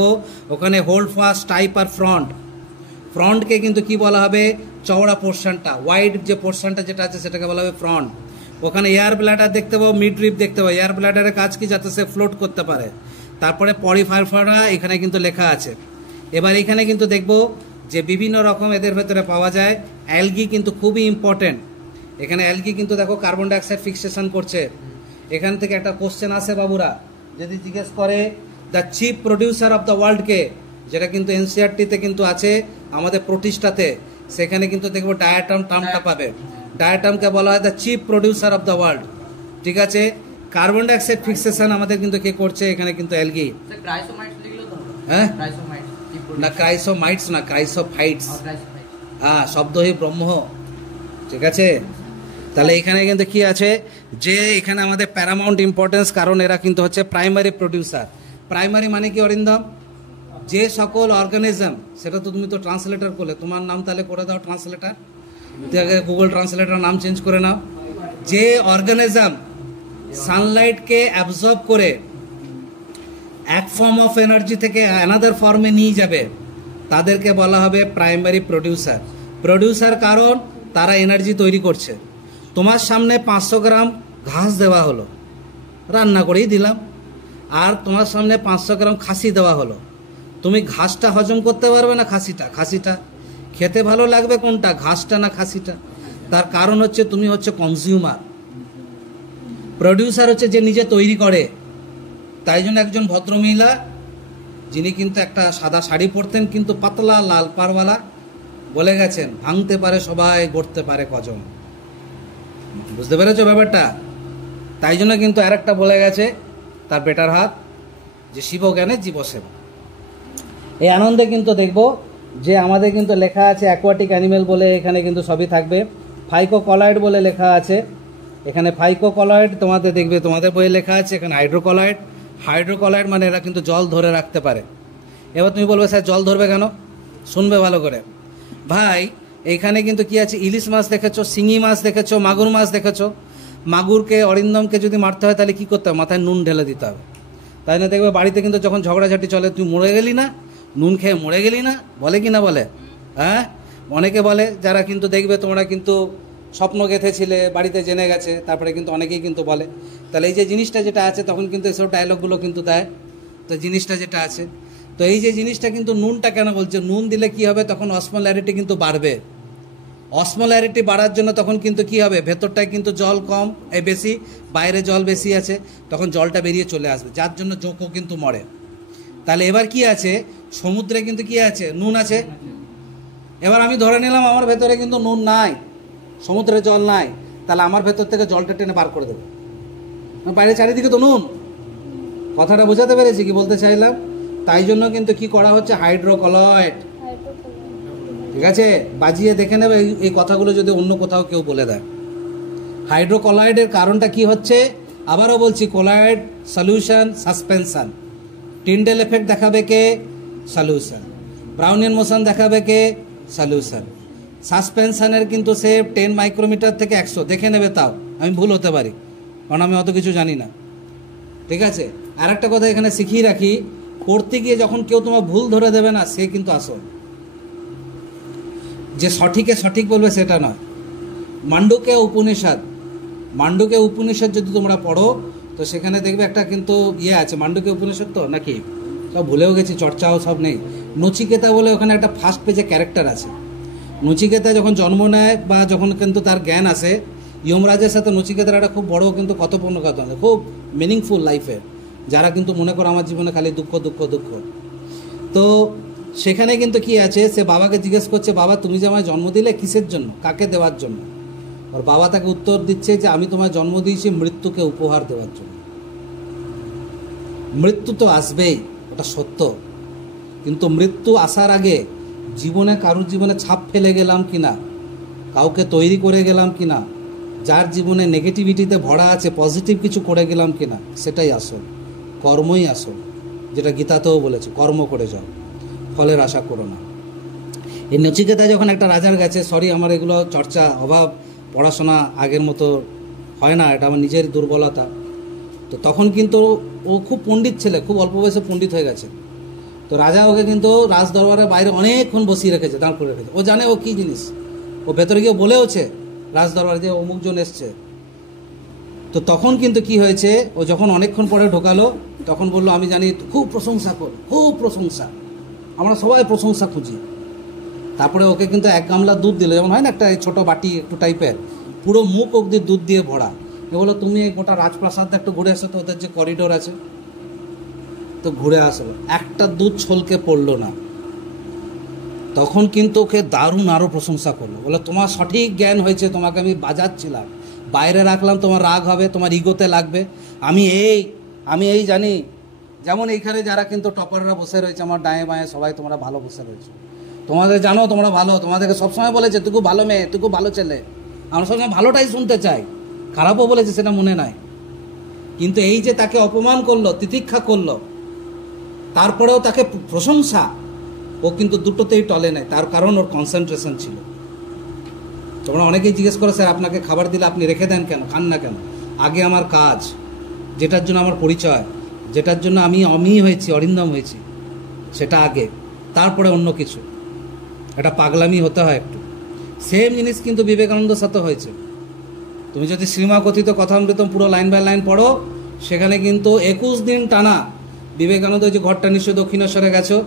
ওখানে হোল্ড ফাস্ট, টাইপ আর ফ্রন্টকে কিন্তু কি বলা হবে, চওড়া পোর্শনটা, ওয়াইড যে পোর্শনটা যেটা আছে সেটাকে বলা হবে ফ্রন্ট। ওখানে এয়ার ব্লাডার দেখতে পাবো, মিড রিপ দেখতে পাবো। এয়ার ব্লাডারের কাজ কি, যাতে সে ফ্লোট করতে পারে। তারপরে পরিফারফারা এখানে কিন্তু লেখা আছে। এবার এখানে কিন্তু দেখব যে বিভিন্ন রকম এদের ভেতরে পাওয়া যায়। অ্যালগি কিন্তু খুবই ইম্পর্টেন্ট। এখানে অ্যালগি কিন্তু দেখো কার্বন ডাইঅক্সাইড ফিক্সেশন করছে। এখান থেকে একটা কোশ্চেন আসে বাবুরা, যদি জিজ্ঞেস করে the chief producer of the ওয়ার্ল্ডকে, যেটা কিন্তু এনসিআরটিতে কিন্তু আছে আমাদের প্রতিষ্ঠাতে, সেখানে কিন্তু দেখবো ডায়াটাম টার্মটা পাবে। ডায়াটামকে বলা হয় the chief producer of the world, ঠিক আছে। কার্বন ডাইঅক্সাইড ফিক্সেশন আমাদের কিন্তু কে করছে, এখানে কিন্তু অ্যালগি। হ্যাঁ না, ক্রাইসোমাইটস না, ক্রাইসোফাইটস। হ্যাঁ, শব্দই ব্রহ্ম, ঠিক আছে। তাহলে এখানে কিন্তু কি আছে, যে এখানে আমাদের প্যারামাউন্ট ইম্পর্টেন্স, কারণ এরা কিন্তু হচ্ছে প্রাইমারি প্রডিউসার। প্রাইমারি মানে কি অরিন্দম, যে সকল অর্গানিজম, সেটা তো তুমি তো ট্রান্সলেটর করলে, তোমার নাম তাহলে করে দাও ট্রান্সলেটর, গুগল ট্রান্সলেটর নাম চেঞ্জ করে নাও। যে অর্গানিজম সানলাইটকে অ্যাবজর্ব করে এক ফর্ম অফ এনার্জি থেকে অ্যানাদার ফর্মে নিয়ে যাবে, তাদেরকে বলা হবে প্রাইমারি প্রডিউসার। কারণ তারা এনার্জি তৈরি করছে। তোমার সামনে 500 গ্রাম ঘাস দেওয়া হলো, রান্না করেই দিলাম, আর তোমার সামনে 500 গ্রাম খাসি দেওয়া হলো, তুমি ঘাসটা হজম করতে পারবে না খাসিটা খেতে ভালো লাগবে কোনটা, ঘাসটা না খাসিটা? তার কারণ হচ্ছে তুমি হচ্ছে কনজিউমার, প্রডিউসার হচ্ছে যে নিজে তৈরি করে। তাই জন্য একজন ভদ্রমহিলা, যিনি কিন্তু একটা সাদা শাড়ি পরতেন কিন্তু পাতলা লাল পাড়ওয়ালা, বলে গেছেন, ভাঙতে পারে সবাই, গড়তে পারে কজন। বুঝতে পেরেছো ব্যাপারটা? তাই জন্য কিন্তু আরেকটা বলে গেছে তার বেটার হাত, যে শিব জ্ঞানে জীব সেবা। এই আনন্দে কিন্তু দেখব যে আমাদের কিন্তু লেখা আছে অ্যাকোয়াটিক অ্যানিমেল বলে, এখানে কিন্তু সবই থাকবে। ফাইকোকলয়েড বলে লেখা আছে, এখানে ফাইকোকলয়েড তোমাদের দেখবে, তোমাদের বইয়ে লেখা আছে। এখানে হাইড্রোকলয়েড মানে এরা কিন্তু জল ধরে রাখতে পারে। এবার তুমি বলবে স্যার জল ধরবে কেন? শুনবে ভালো করে ভাই। এইখানে কিন্তু কি আছে, ইলিশ মাছ দেখেছো, শিঙি মাছ দেখেছো, মাগুর মাছ দেখেছো। মাগুরকে, অরিন্দমকে যদি মারতে হয় তাহলে কি করতে হবে, মাথায় নুন ঢেলে দিতে হবে। তাই না, দেখবে বাড়িতে কিন্তু যখন ঝগড়াঝাটি চলে, তুই মরে গেলি না, নুন খেয়ে মরে গেলি না, বলে কি না বলে? হ্যাঁ, অনেকে বলে, যারা কিন্তু দেখবে তোমরা কিন্তু স্বপ্ন গেঁথেছিলে, বাড়িতে জেনে গেছে, তারপরে কিন্তু অনেকেই কিন্তু বলে। তাহলে এই যে জিনিসটা যেটা আছে তখন কিন্তু এসব ডায়লগগুলো কিন্তু দেয়। তো জিনিসটা যেটা আছে, তো এই যে জিনিসটা কিন্তু নুনটা কেন বলছে, নুন দিলে কি হবে, তখন অসমোলারিটি কিন্তু বাড়বে। অসমোলারিটি বাড়ার জন্য তখন কিন্তু কি হবে, ভেতরটায় কিন্তু জল কম বেশি, বাইরে জল বেশি আছে, তখন জলটা বেরিয়ে চলে আসবে, যার জন্য জোঁকও কিন্তু মরে। তাহলে এবার কি আছে, সমুদ্রে কিন্তু কি আছে, নুন আছে। এবার আমি ধরে নিলাম আমার ভেতরে কিন্তু নুন নাই, সমুদ্রে জল নাই, তাহলে আমার ভেতর থেকে জলটা টেনে বার করে দেবে, বাইরে চারিদিকে তো নুন। কথাটা বোঝাতে পেরেছি কি বলতে চাইলাম? তাই জন্য কিন্তু কি করা হচ্ছে, হাইড্রোকলয়েড। ঠিক আছে, বাজিয়ে দেখে নেবে এই কথাগুলো যদি অন্য কোথাও কেউ বলে দেয়। হাইড্রোকলয়েডের কারণটা কি হচ্ছে, আবারও বলছি, colloid solution suspension. Tyndale effect দেখাবে কে, সলিউশন। ব্রাউনিয়ান মোশন দেখাবে কে, সলিউশন। সাসপেনশনের কিন্তু সে 10 মাইক্রোমিটার থেকে 100 দেখে নেবে, তাও আমি ভুল হতে পারি, কারণ আমি অত কিছু জানি না। ঠিক আছে, আর একটা কথা এখানে শিখিয়ে রাখি, করতে গিয়ে যখন কেউ তোমার ভুল ধরে দেবে না, সে কিন্তু আসল। যে সঠিকে সঠিক বলবে সেটা নয়। মান্ডুক্য উপনিষদ যদি তোমরা পড়ো, তো সেখানে দেখবে একটা কিন্তু আছে, মান্ডুক্য উপনিষদ তো নাকি সব ভুলেও গেছি, চর্চাও সব নেই। নচিকেতা বলে ওখানে একটা ফার্স্ট পেজে ক্যারেক্টার আছে। নচিকেতা যখন জন্ম নেয় বা যখন কিন্তু তার জ্ঞান আসে, যমরাজের সাথে নচিকেতার একটা খুব বড় কিন্তু কথোপকথন, খুব মিনিংফুল লাইফে, যারা কিন্তু মনে করো আমার জীবনে খালি দুঃখ দুঃখ দুঃখ। তো সেখানে কিন্তু কি আছে, সে বাবাকে জিজ্ঞেস করছে, বাবা তুমি যে আমায় জন্ম দিলে কিসের জন্য, কাকে দেওয়ার জন্য? আর বাবা তাকে উত্তর দিচ্ছে যে আমি তোমায় জন্ম দিয়েছি মৃত্যুকে উপহার দেওয়ার জন্য। মৃত্যু তো আসবেই, ওটা সত্য, কিন্তু মৃত্যু আসার আগে জীবনে কারোর জীবনে ছাপ ফেলে গেলাম কিনা, কাউকে তৈরি করে গেলাম কিনা, যার জীবনে নেগেটিভিটিতে ভরা আছে পজিটিভ কিছু করে গেলাম কিনা, সেটাই আসল। কর্মই আসল, যেটা গীতাতেও বলেছে, কর্ম করে যাও, ফলের আশা করো না। এই নচিকেতা যখন একটা রাজার কাছে, সরি আমার এগুলো চর্চা অভাব, পড়াশোনা আগের মতো হয় না, এটা আমার নিজের দুর্বলতা। তো তখন কিন্তু ও খুব পণ্ডিত ছেলে, খুব অল্প বয়সে পণ্ডিত হয়ে গেছে। তো রাজা ওকে কিন্তু রাজ দরবারের বাইরে অনেকক্ষণ বসিয়ে রেখেছে, দাঁড় করে রেখেছে। ও জানে ও কী জিনিস, ও ভেতরে গিয়ে বলেওছে রাজ দরবারে যে অমুকজন এসছে। তো তখন কিন্তু কি হয়েছে, ও যখন অনেকক্ষণ পরে ঢোকালো, তখন বললো আমি জানি, খুব প্রশংসা কর, খুব প্রশংসা, আমরা সবাই প্রশংসা খুঁজি। তারপরে ওকে কিন্তু 1 গামলা দুধ দিল, যেমন হয় না একটা ছোটো বাটি একটু টাইপের, পুরো মুখ অবধি দুধ দিয়ে ভরা। এ বলো তুমি এই গোটা রাজপ্রাসাদটা একটু ঘুরে আসো তো, ওদের যে করিডোর আছে, তো ঘুরে আসলো, একটা দুধ ছলকে পড়লো না। তখন কিন্তু ওকে দারুণ আরও প্রশংসা করলো, বলে তোমার সঠিক জ্ঞান হয়েছে, তোমাকে আমি বাজাচ্ছিলাম, বাইরে রাখলাম, তোমার রাগ হবে, তোমার ইগোতে লাগবে, আমি এই জানি। যেমন এইখানে যারা কিন্তু টপাররা বসে রয়েছে আমার ডায়ে বাঁয়ে, সবাই তোমরা ভালো বসে রয়েছে, তোমাদের জানো তোমরা ভালো, তোমাদেরকে সবসময় বলেছে তুই খুব ভালো মেয়ে, তুই খুব ভালো ছেলে, আমরা সবসময় ভালোটাই শুনতে চাই, খারাপও বলেছে সেটা মনে নাই। কিন্তু এই যে তাকে অপমান করলো, তিতিক্ষা করলো, তারপরেও তাকে প্রশংসা, ও কিন্তু দুটোতেই টলে নেয়, তার কারণ ওর কনসেন্ট্রেশন ছিল। তোমরা অনেকেই জিজ্ঞেস করো স্যার আপনাকে খাবার দিলে আপনি রেখে দেন কেন, খান না কেন? আগে আমার কাজ, যেটার জন্য আমার পরিচয়, যেটার জন্য আমি হয়েছি, অরিন্দম হয়েছি, সেটা আগে, তারপরে অন্য কিছু। এটা পাগলামি হতে হয় একটু। সেম জিনিস কিন্তু বিবেকানন্দের সাথে হয়েছে। তুমি যদি শ্রীমাকথিত কথামৃতম পুরো লাইন বাই লাইন পড়ো, সেখানে কিন্তু 21 দিন টানা বিবেকানন্দ যে ঘরটা নিশ্চয়ই দক্ষিণেশ্বরে গেছো,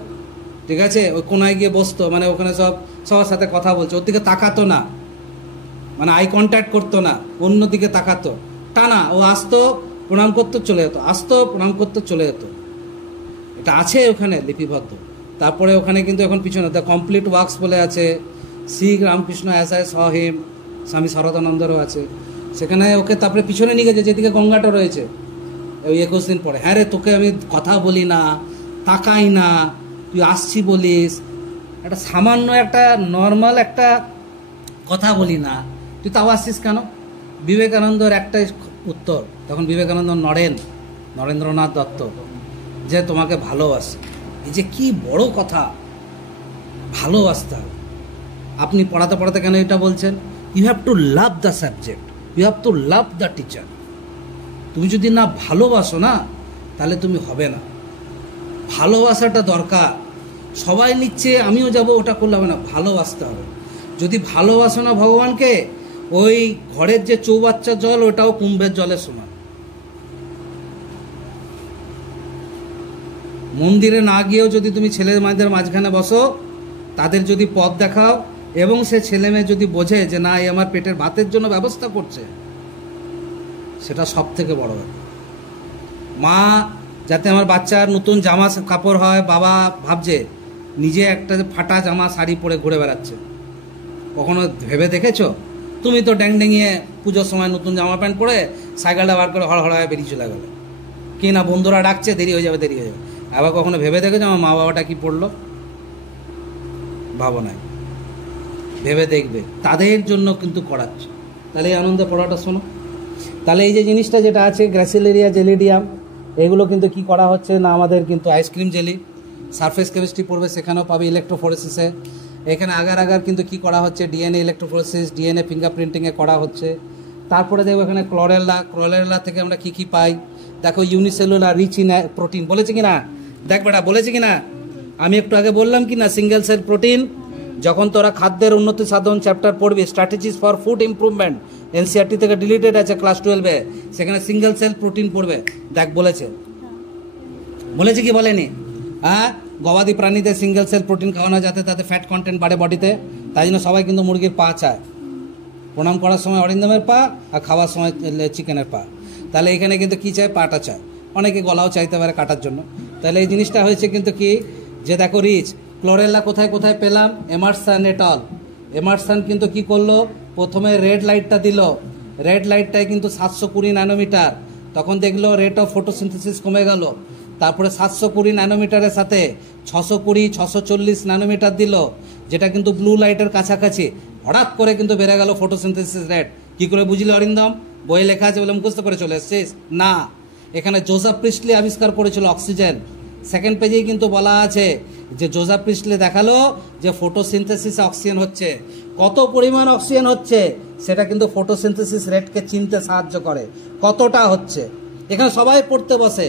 ঠিক আছে, ওই কোনায় গিয়ে বসতো, মানে ওখানে সবার সাথে কথা বলছে, ওর দিকে তাকাতো না, মানে আই কন্ট্যাক্ট করতো না, অন্যদিকে তাকাতো টানা। ও আসতো, প্রণাম করতে চলে যেত, আসতো, প্রণাম করতে চলে যেত। এটা আছে ওখানে লিপিবদ্ধ। তারপরে ওখানে কিন্তু এখন পিছনে দ্য কমপ্লিট ওয়ার্কস বলে আছে, Shri Ramakrishna as I saw him, Swami শরদানন্দেরও আছে। সেখানে ওকে তারপরে পিছনে নিয়ে গেছে, যেদিকে গঙ্গাটা রয়েছে, ওই 21 দিন পরে, হ্যাঁ রে তোকে আমি কথা বলি না, তাকাই না, তুই আসছি বলিস, একটা সামান্য একটা নর্মাল একটা কথা বলি না, তুই তাও আসছিস কেন? বিবেকানন্দর একটাই উত্তর, তখন বিবেকানন্দ নরেন্দ্রনাথ দত্ত, যে তোমাকে ভালোবাসি। এই যে কি বড় কথা, ভালোবাসতে হবে। আপনি পড়াতে পড়াতে কেন এটা বলছেন? You have to love the subject, you have to love the teacher. তুমি যদি না ভালোবাসো না, তাহলে তুমি হবে না। ভালোবাসাটা দরকার। সবাই নিচ্ছে আমিও যাব, ওটা করলে হবে না, ভালোবাসতে হবে। যদি ভালোবাসো না ভগবানকে, ওই ঘরের যে চৌবাচ্চা জল ওটাও কুম্ভের জলের সমান। মন্দিরে না গিয়েও যদি তুমি ছেলে মেয়েদের মাঝখানে বসো, তাদের যদি পথ দেখাও এবং সে ছেলে মেয়ে যদি বোঝে যে না এই আমার পেটের ভাতের জন্য ব্যবস্থা করছে, সেটা সব থেকে বড় ব্যাপার। মা যাতে আমার বাচ্চার নতুন জামা কাপড় হয়, বাবা ভাবছে নিজে একটা ফাটা জামা শাড়ি পরে ঘুরে বেড়াচ্ছে, কখনো ভেবে দেখেছো? তুমি তো ড্যাং ডেঙিয়ে পুজোর সময় নতুন জামা প্যান্ট পরে সাইকেলটা বার করে হড়হড় হয়ে বেরিয়ে চলে গেলে, কি না বন্ধুরা ডাকছে দেরি হয়ে যাবে দেরি হয়ে যাবে। আবার কখনো ভেবে দেখেছো আমার মা বাবাটা কি পড়লো? ভাবো নাই, ভেবে দেখবে, তাদের জন্য কিন্তু করাচ্ছে। তাহলে এই আনন্দে পড়াটা শোনো। তাহলে এই যে জিনিসটা যেটা আছে গ্রাসিলেরিয়া জেলিডিয়াম, এগুলো কিন্তু কি করা হচ্ছে না, আমাদের কিন্তু আইসক্রিম জেলি, সারফেস কেমিস্ট্রি পড়বে সেখানেও পাবে ইলেকট্রোফোরেসিসে। এখানে আগার কিন্তু কি করা হচ্ছে, ডিএনএ ইলেকট্রোফোরেসিস, ডিএনএ ফিঙ্গারপ্রিন্টিংয়ে করা হচ্ছে। তারপরে দেখবো এখানে ক্লোরেলা থেকে আমরা কি কি পাই দেখো, ইউনিসেলুলার রিচ ইন প্রোটিন, বলেছে কি না? দেখ বেটা বলেছে কি না? আমি একটু আগে বললাম কি না, সিঙ্গেল সেল প্রোটিন। যখন তোরা খাদ্যের উন্নতি সাধন চ্যাপ্টার পড়বি, strategies for food improvement, NCERT থেকে ডিলিটেড আছে ক্লাস 12-এ, সেখানে সিঙ্গেল সেল প্রোটিন পড়বে। দেখ বলেছে, বলেছে কি বলেনি? হ্যাঁ, গবাদি প্রাণীদের সিঙ্গেল সেল প্রোটিন খাওয়ানো যাতে তাতে ফ্যাট কন্টেন্ট বাড়ে বডিতে, তাই জন্য সবাই কিন্তু মুরগির পা চায়। প্রণাম করার সময় অরিন্দমের পা, আর খাওয়ার সময় চিকেনের পা। তাহলে এখানে কিন্তু কী চায়? পাটা চায়। অনেকে গলাও চাইতে পারে কাটার জন্য। তাহলে এই জিনিসটা হয়েছে কিন্তু কি, যে দেখো রিচ ক্লোরেলা কোথায় কোথায় পেলাম, এমারসন এটল। এমারসন কিন্তু কি করলো, প্রথমে রেড লাইটটা দিল, রেড লাইটটায় কিন্তু 720 ন্যানোমিটার, তখন দেখলো রেট অফ ফটোসিনথেসিস কমে গেল। তারপরে 720 ন্যানোমিটারের সাথে 620, 640 ন্যানোমিটার দিল, যেটা কিন্তু ব্লু লাইটের কাছাকাছি। হঠাৎ করে কিন্তু বেড়ে গেল ফটোসিনথেসিস রেট। কি করে বুঝলি অরিন্দম? বইয়ে লেখা আছে বলে মুখস্থ করে চলে এসছিস? না, এখানে জোসেফ প্রিস্টলি আবিষ্কার করেছিল অক্সিজেন। সেকেন্ড পেজেই কিন্তু বলা আছে যে জোসেফ প্রিস্টলি দেখালো যে ফটোসিনথেসিসে অক্সিজেন হচ্ছে। কত পরিমাণ অক্সিজেন হচ্ছে সেটা কিন্তু ফটোসিনথেসিস রেটকে চিনতে সাহায্য করে, কতটা হচ্ছে। এখানে সবাই পড়তে বসে,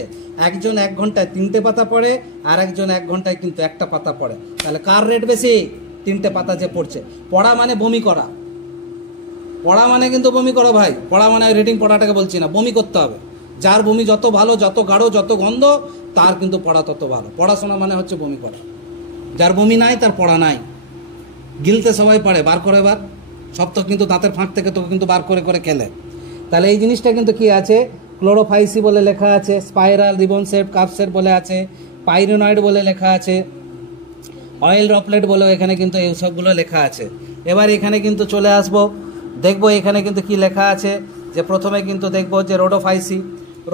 একজন 1 ঘন্টায় 3টে পাতা পড়ে, আর একজন 1 ঘন্টায় কিন্তু 1টা পাতা পড়ে। তাহলে কার রেট বেশি? 3টে পাতা যে পড়ছে। পড়া মানে বমি করা, পড়া মানে কিন্তু বমি করো ভাই। পড়া মানে রিডিং পড়াটাকে বলছি না, বমি করতে হবে। যার বমি যত ভালো, যত গাঢ়, যত গন্ধ, তার কিন্তু পড়া তত ভালো। পড়াশোনা মানে হচ্ছে বমি করা। যার বমি নাই তার পড়া নাই। গিলতে সবাই পারে, বার করে বার, সব তো কিন্তু দাঁতের ফাঁক থেকে তোকে কিন্তু বার করে করে খেলে। তাহলে এই জিনিসটা কিন্তু কি আছে, ক্লোরোফাইসি বলে লেখা আছে, spiral, ribbon shape, cup shape বলে আছে, পাইরিনয়েড বলে লেখা আছে, অয়েল ড্রপলেট বলেও এখানে কিন্তু এই সবগুলো লেখা আছে। এবার এখানে কিন্তু চলে আসবো, দেখবো এখানে কিন্তু কি লেখা আছে, যে প্রথমে কিন্তু দেখবো যে রোডোফাইসি।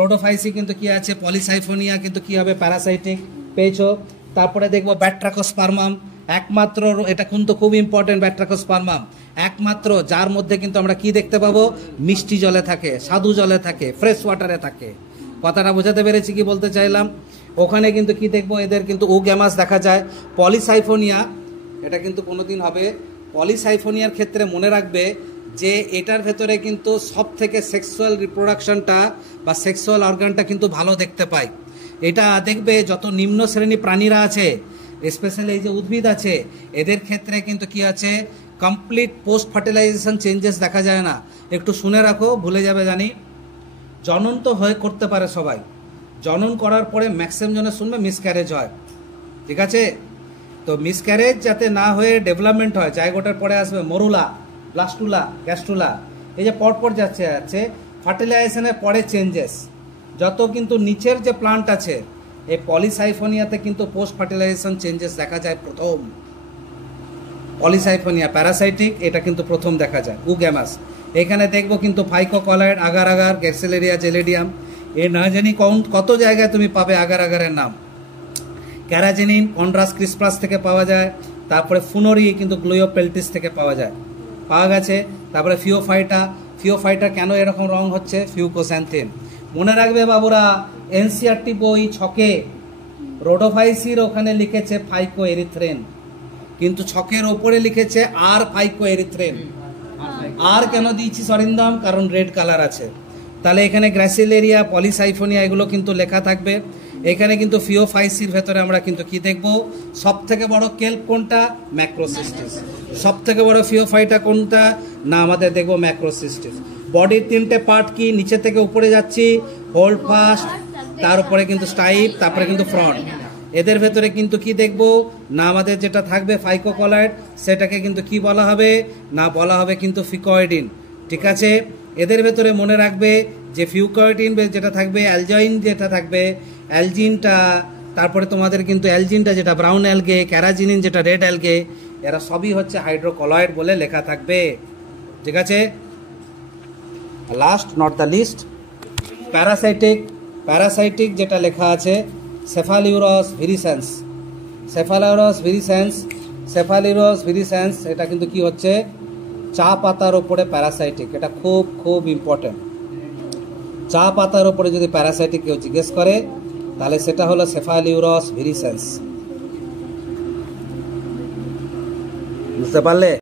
রোডোফাইসি কিন্তু কি আছে, পলিসাইফোনিয়া কিন্তু কি হবে, প্যারাসাইটিক পেয়েছো। তারপরে দেখবো ব্যাট্রাকোস্পার্মাম, একমাত্র, এটা কিন্তু খুব ইম্পর্টেন্ট, ব্যাট্রাকোস্পার্মাম একমাত্র যার মধ্যে কিন্তু আমরা কি দেখতে পাবো, মিষ্টি জলে থাকে, স্বাদু জলে থাকে, ফ্রেশ ওয়াটারে থাকে। কথাটা বোঝাতে পেরেছি কি বলতে চাইলাম? ওখানে কিন্তু কি দেখবো, এদের কিন্তু ওগ্যামাস দেখা যায়। পলিসাইফোনিয়া, এটা কিন্তু কোনোদিন হবে, পলিসাইফোনিয়ার ক্ষেত্রে মনে রাখবে যে এটার ভেতরে কিন্তু সব থেকে সেক্সুয়াল রিপ্রোডাকশনটা বা সেক্সুয়াল অর্গানটা কিন্তু ভালো দেখতে পাই। এটা দেখবে যত নিম্ন শ্রেণী প্রাণীরা আছে, স্পেশালি এই যে উদ্ভিদ আছে, এদের ক্ষেত্রে কিন্তু কি আছে, কমপ্লিট পোস্ট ফার্টিলাইজেশন চেঞ্জেস দেখা যায় না। একটু শুনে রাখো, ভুলে যাবে জানি। জনন তো হয়ে করতে পারে সবাই, জনন করার পরে ম্যাক্সিমাম জনের শুনবে মিসক্যারেজ হয়, ঠিক আছে? তো মিসক্যারেজ যাতে না হয়ে ডেভেলপমেন্ট হয়, জায়গোটার পরে আসবে মরুলা, ব্লাস্টুলা, গ্যাস্ট্রুলা, এই যে পরপর যাচ্ছে ফার্টিলাইজেশনের পরে চেঞ্জেস। যত কিন্তু নিচের যে প্লান্ট আছে, এই পলিসাইফোনিয়াতে কিন্তু পোস্ট ফার্টিলাইজেশন চেঞ্জেস দেখা যায় প্রথম। পলিসাইফোনিয়া প্যারাসাইটিক, এটা কিন্তু প্রথম দেখা যায়। উগ্যামাস, এখানে দেখবো কিন্তু ফাইকোকলয়েড, আগার আগার, গ্যাসিলেরিয়া জেলিডিয়াম, এ না জানি কত জায়গায় তুমি পাবে আগার আগারের নাম। ক্যারাজেনিন কন্ড্রাস ক্রিসপাস থেকে পাওয়া যায়। তারপরে ফুনোরি কিন্তু গ্লুয়োপেলটিস থেকে পাওয়া গেছে। তারপরে ফিওফাইটা কেন এরকম রং হচ্ছে, ফিউকোস্যান্থিন। মনে রাখবে বাবুরা, এনসিআরটি বই 6-এ রোডোফাইসির ওখানে লিখেছে ফাইকো এরিথ্রেন, কিন্তু 6-এর ওপরে লিখেছে আর ফাইকো এরিথ্রেন। আর কেন দিয়েছি অরিন্দম? কারণ রেড কালার আছে। তাহলে এখানে গ্রাসিলেরিয়া, পলিসাইফোনিয়া এগুলো কিন্তু লেখা থাকবে। এখানে কিন্তু ফিওফাইসির ভেতরে আমরা কিন্তু কি দেখবো, সব থেকে বড় কেল্প কোনটা, ম্যাক্রোসিস্টিস। সব থেকে বড় ফিওফাইটা কোনটা না, আমাদের দেখবো ম্যাক্রোসিস্টিস। বডির 3টে পার্ট কি, নিচে থেকে উপরে যাচ্ছি, হোল্ড ফাস্ট, তার উপরে কিন্তু স্টাইপ, তারপরে কিন্তু ফ্রন্ট। এদের ভেতরে কিন্তু কি দেখবো না, আমাদের যেটা থাকবে ফাইকোকলয়েড, সেটাকে কিন্তু কি বলা হবে না, বলা হবে কিন্তু ফিকয়েডিন। ঠিক আছে, এদের ভেতরে মনে রাখবে যে ফিউকয়েডিন যেটা থাকবে, অ্যালজয়েন যেটা থাকবে, অ্যালজিনটা, তারপরে তোমাদের কিন্তু অ্যালজিনটা যেটা ব্রাউন অ্যালগে, ক্যারাজিনিন যেটা রেড অ্যালগে, এরা সবই হচ্ছে হাইড্রোকলয়েড বলে লেখা থাকবে। ঠিক আছে, last not the least, parasitic. Parasitic যেটা লেখা আছে সেফালিউরস ভিরিসেন্স। সেফালিউরস ভিরিসেন্স, সেফালিউরস ভিরিসেন্স এটা কিন্তু কি হচ্ছে, চা পাতার ওপরে প্যারাসাইটিক। এটা খুব খুব ইম্পর্টেন্ট। চা পাতার ওপরে যদি প্যারাসাইটিক কেউ জিজ্ঞেস করে তাহলে সেটা হলো সেফালিউরস ভিরিসেন্স। বুঝতে পারলে?